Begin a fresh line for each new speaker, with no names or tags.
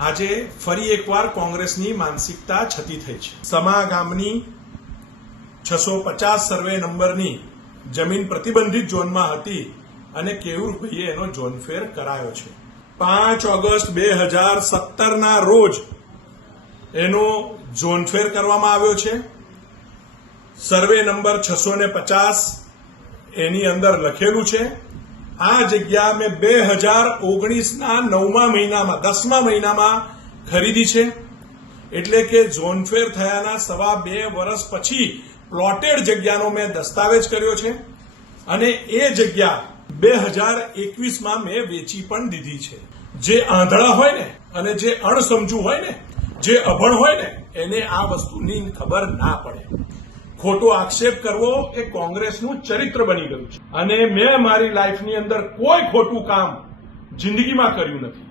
આજે ફરી એકવાર કોંગ્રેસની માનસિકતા છતી થઈ છે. સમા ગામની છસો પચાસ સર્વે નંબરની જમીન પ્રતિબંધિત ઝોનમાં હતી અને કેવુરભાઈએ એનો ઝોનફેર કરાયો છે. પાંચ ઓગસ્ટ બે હજાર સત્તરના રોજ એનો ઝોનફેર કરવામાં આવ્યો છે. સર્વે નંબર છસો ને પચાસ એની અંદર લખેલું છે. આ જગ્યા મેં બે હજાર ઓગણીસના નવમા મહિનામાં, દસમા મહિનામાં ખરીદી છે. એટલે કે ઝોનફેર થયાના સવા બે વર્ષ પછી પ્લોટેડ જગ્યાનો મેં દસ્તાવેજ કર્યો છે અને એ જગ્યા બે હજાર એકવીસમાં મેં વેચી પણ દીધી છે. જે આંધળા હોય ને અને જે અણસમજુ હોય ને, જે અભણ હોય ને, એને આ વસ્તુની ખબર ના પડે. ખોટો આક્ષેપ કરવો એ કોંગ્રેસનું ચરિત્ર બની ગયું છે. અને મેં મારી લાઈફની અંદર કોઈ ખોટું કામ જિંદગીમાં કર્યું નથી.